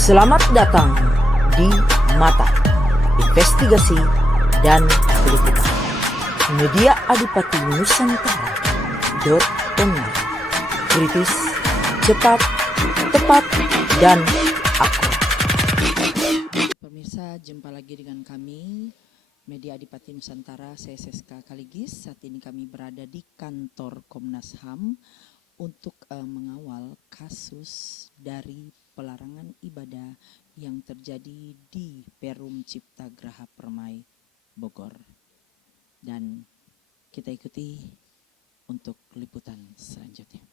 Selamat datang di Mata Investigasi dan Politika Media Adipati Nusantara.online. Kritis, cepat, tepat, dan akurat. Pemirsa, jumpa lagi dengan kami Media Adipati Nusantara, saya Seska Kaligis. Saat ini kami berada di kantor Komnas HAM untuk mengawal kasus dari pelarangan ibadah yang terjadi di Perum Cipta Graha Permai, Bogor. Dan kita ikuti untuk liputan selanjutnya.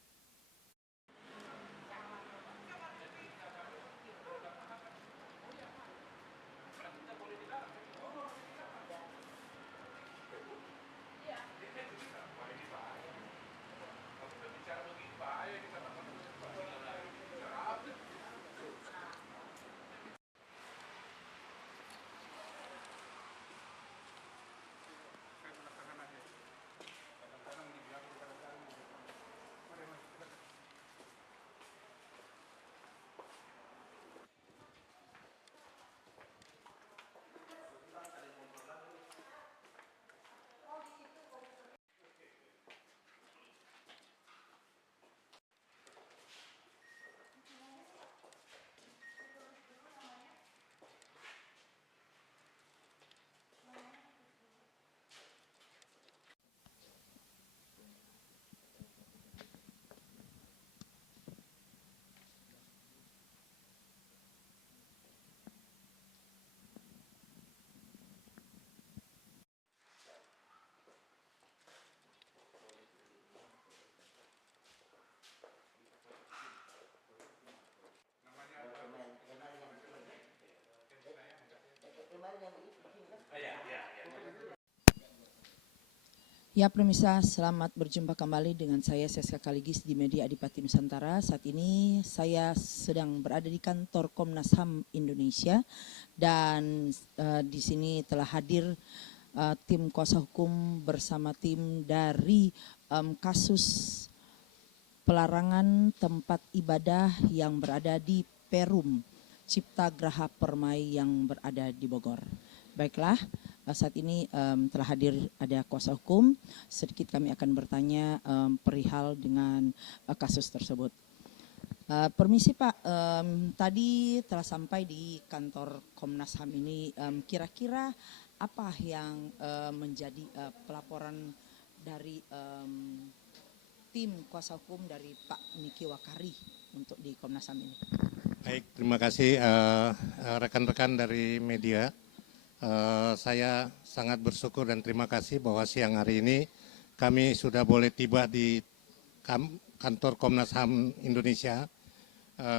Ya pemirsa, selamat berjumpa kembali dengan saya Seska Kaligis di Media Adipati Nusantara. Saat ini saya sedang berada di kantor Komnas HAM Indonesia dan di sini telah hadir tim kuasa hukum bersama tim dari kasus pelarangan tempat ibadah yang berada di Perum Cipta Graha Permai yang berada di Bogor. Baiklah, saat ini telah hadir ada kuasa hukum. Sedikit kami akan bertanya perihal dengan kasus tersebut. Permisi Pak, tadi telah sampai di kantor Komnas HAM ini. Kira-kira apa yang menjadi pelaporan dari tim kuasa hukum dari Pak Niki Wakari untuk di Komnas HAM ini? Baik, terima kasih rekan-rekan dari media. Saya sangat bersyukur dan terima kasih bahwa siang hari ini kami sudah boleh tiba di kantor Komnas HAM Indonesia.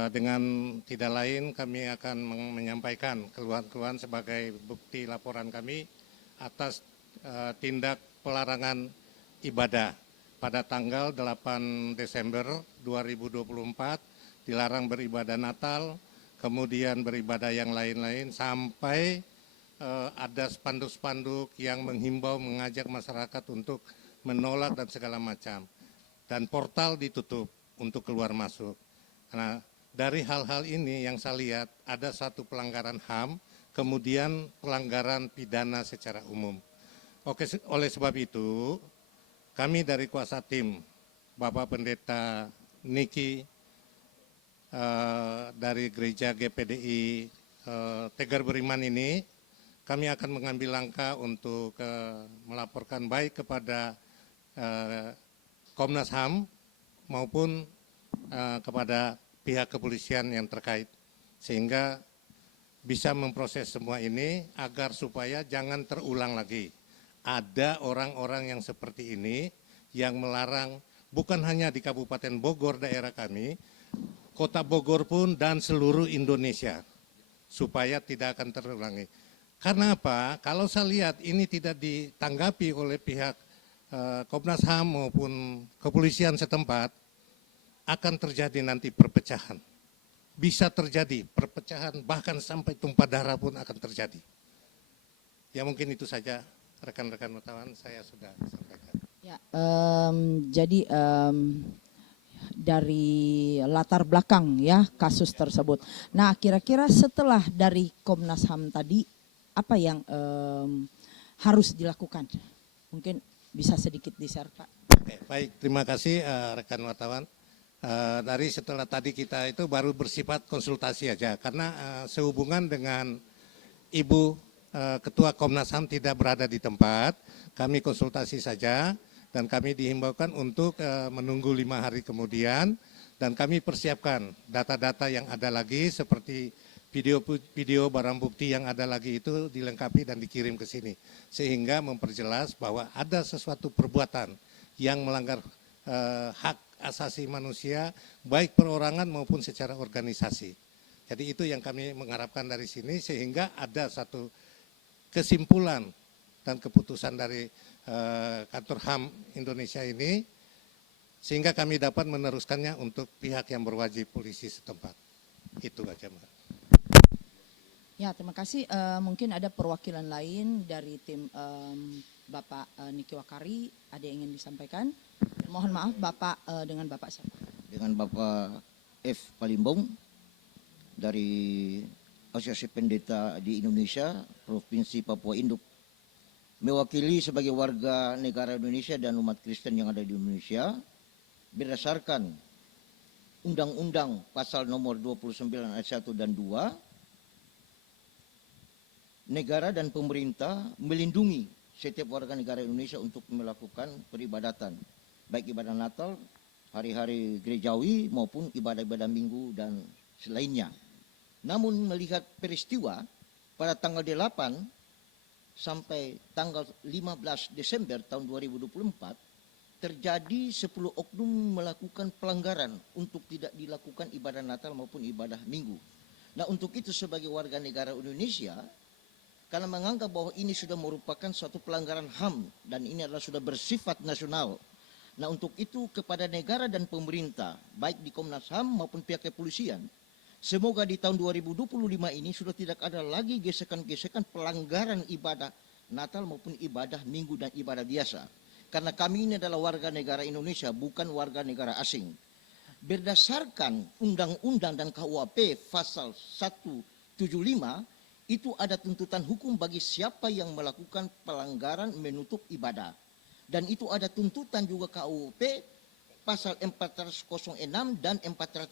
Dengan tidak lain kami akan menyampaikan keluhan-keluhan sebagai bukti laporan kami atas tindak pelarangan ibadah pada tanggal 8 Desember 2024, dilarang beribadah Natal, kemudian beribadah yang lain-lain sampai ada spanduk-spanduk yang menghimbau, mengajak masyarakat untuk menolak dan segala macam. Dan portal ditutup untuk keluar masuk. Nah, dari hal-hal ini yang saya lihat ada satu pelanggaran HAM, kemudian pelanggaran pidana secara umum. Oke, oleh sebab itu, kami dari kuasa tim, Bapak Pendeta Niki dari Gereja GPDI Tegar Beriman ini, kami akan mengambil langkah untuk melaporkan baik kepada Komnas HAM maupun kepada pihak kepolisian yang terkait, sehingga bisa memproses semua ini agar supaya jangan terulang lagi. Ada orang-orang yang seperti ini yang melarang bukan hanya di Kabupaten Bogor daerah kami, Kota Bogor pun dan seluruh Indonesia, supaya tidak akan terulangi. Karena apa? Kalau saya lihat ini tidak ditanggapi oleh pihak Komnas HAM maupun kepolisian setempat, akan terjadi nanti perpecahan. Bisa terjadi perpecahan, bahkan sampai tumpah darah pun akan terjadi. Ya mungkin itu saja rekan-rekan wartawan saya sudah sampaikan. Ya, jadi dari latar belakang ya kasus tersebut. Nah, kira-kira setelah dari Komnas HAM tadi apa yang harus dilakukan? Mungkin bisa sedikit di-share, Pak. Oke, baik, terima kasih rekan wartawan. Dari setelah tadi kita itu baru bersifat konsultasi aja, karena sehubungan dengan Ibu Ketua Komnas HAM tidak berada di tempat, kami konsultasi saja. Dan kami dihimbaukan untuk menunggu 5 hari kemudian, dan kami persiapkan data-data yang ada lagi seperti video barang bukti yang ada lagi itu dilengkapi dan dikirim ke sini. Sehingga memperjelas bahwa ada sesuatu perbuatan yang melanggar hak asasi manusia baik perorangan maupun secara organisasi. Jadi itu yang kami mengharapkan dari sini sehingga ada satu kesimpulan dan keputusan dari kantor HAM Indonesia ini sehingga kami dapat meneruskannya untuk pihak yang berwajib, polisi setempat. Itu aja, Mbak. Ya, terima kasih. Mungkin ada perwakilan lain dari tim Bapak Niki Wakari, ada yang ingin disampaikan? Mohon maaf, Bapak dengan Bapak siapa? Dengan Bapak F. Palimbong dari Asosiasi Pendeta di Indonesia, Provinsi Papua Induk. Mewakili sebagai warga negara Indonesia dan umat Kristen yang ada di Indonesia, berdasarkan Undang-Undang Pasal nomor 29 ayat 1 dan 2, negara dan pemerintah melindungi setiap warga negara Indonesia untuk melakukan peribadatan, baik ibadah Natal, hari-hari gerejawi maupun ibadah-ibadah minggu dan selainnya. Namun melihat peristiwa pada tanggal 8 sampai tanggal 15 Desember tahun 2024, terjadi 10 oknum melakukan pelanggaran untuk tidak dilakukan ibadah Natal maupun ibadah Minggu. Nah, untuk itu sebagai warga negara Indonesia, karena menganggap bahwa ini sudah merupakan suatu pelanggaran HAM dan ini adalah sudah bersifat nasional. Nah, untuk itu kepada negara dan pemerintah, baik di Komnas HAM maupun pihak kepolisian, semoga di tahun 2025 ini sudah tidak ada lagi gesekan-gesekan pelanggaran ibadah Natal maupun ibadah Minggu dan ibadah biasa. Karena kami ini adalah warga negara Indonesia, bukan warga negara asing. Berdasarkan Undang-Undang dan KUHP pasal 175, itu ada tuntutan hukum bagi siapa yang melakukan pelanggaran menutup ibadah. Dan itu ada tuntutan juga KUHP pasal 406 dan 410.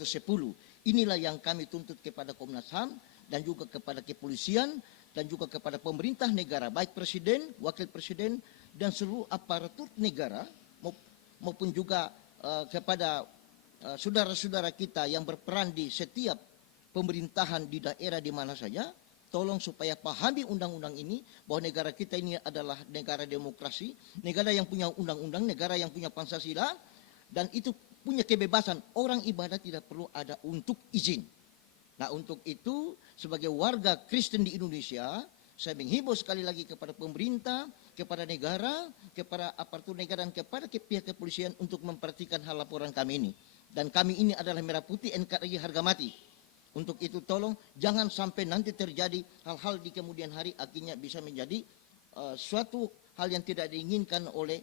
Inilah yang kami tuntut kepada Komnas HAM dan juga kepada kepolisian dan juga kepada pemerintah negara, baik presiden, wakil presiden, dan seluruh aparatur negara maupun juga kepada saudara-saudara kita yang berperan di setiap pemerintahan di daerah di mana saja. Tolong supaya pahami undang-undang ini bahwa negara kita ini adalah negara demokrasi, negara yang punya undang-undang, negara yang punya Pancasila, dan itu punya kebebasan. Orang ibadah tidak perlu ada untuk izin. Nah, untuk itu sebagai warga Kristen di Indonesia, saya menghimbau sekali lagi kepada pemerintah, kepada negara, kepada aparatur negara dan kepada pihak kepolisian untuk memperhatikan hal laporan kami ini. Dan kami ini adalah Merah Putih NKRI harga mati. Untuk itu tolong jangan sampai nanti terjadi hal-hal di kemudian hari akhirnya bisa menjadi suatu hal yang tidak diinginkan oleh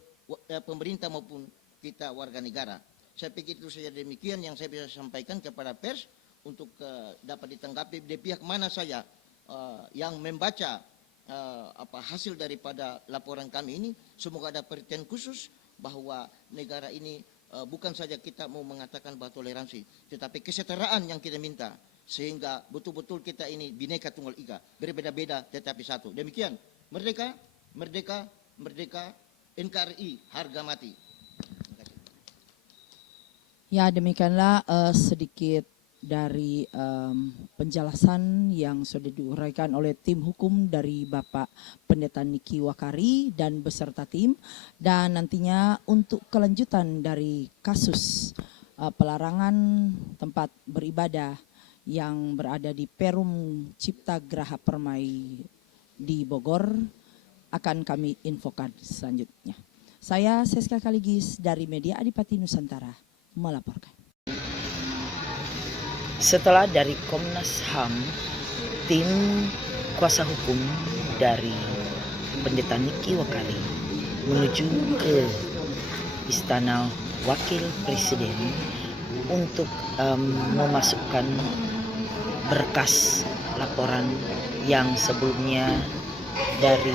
pemerintah maupun kita warga negara. Saya pikir itu saja demikian yang saya bisa sampaikan kepada pers untuk dapat ditanggapi di pihak mana saja yang membaca hasil daripada laporan kami ini. Semoga ada perhatian khusus bahwa negara ini bukan saja kita mau mengatakan bahwa toleransi, tetapi kesetaraan yang kita minta. Sehingga betul-betul kita ini Bhinneka Tunggal Ika, berbeda-beda tetapi satu. Demikian, merdeka, merdeka, merdeka, NKRI harga mati. Ya, demikianlah sedikit dari penjelasan yang sudah diuraikan oleh tim hukum dari Bapak Pendeta Niki Wakari dan beserta tim. Dan nantinya untuk kelanjutan dari kasus pelarangan tempat beribadah yang berada di Perum Cipta Graha Permai di Bogor akan kami infokan selanjutnya. Saya Seska Kaligis dari Media Adipati Nusantara melaporkan. Setelah dari Komnas HAM, tim kuasa hukum dari Pendeta Niki Wakari menuju ke Istana Wakil Presiden untuk memasukkan berkas laporan yang sebelumnya dari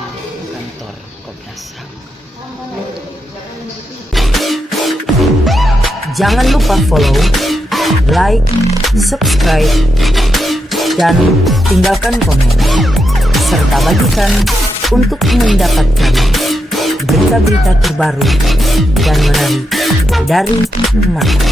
kantor Komnas HAM. Jangan lupa follow, like, subscribe, dan tinggalkan komen, serta bagikan untuk mendapatkan berita-berita terbaru dan menarik dari Mata.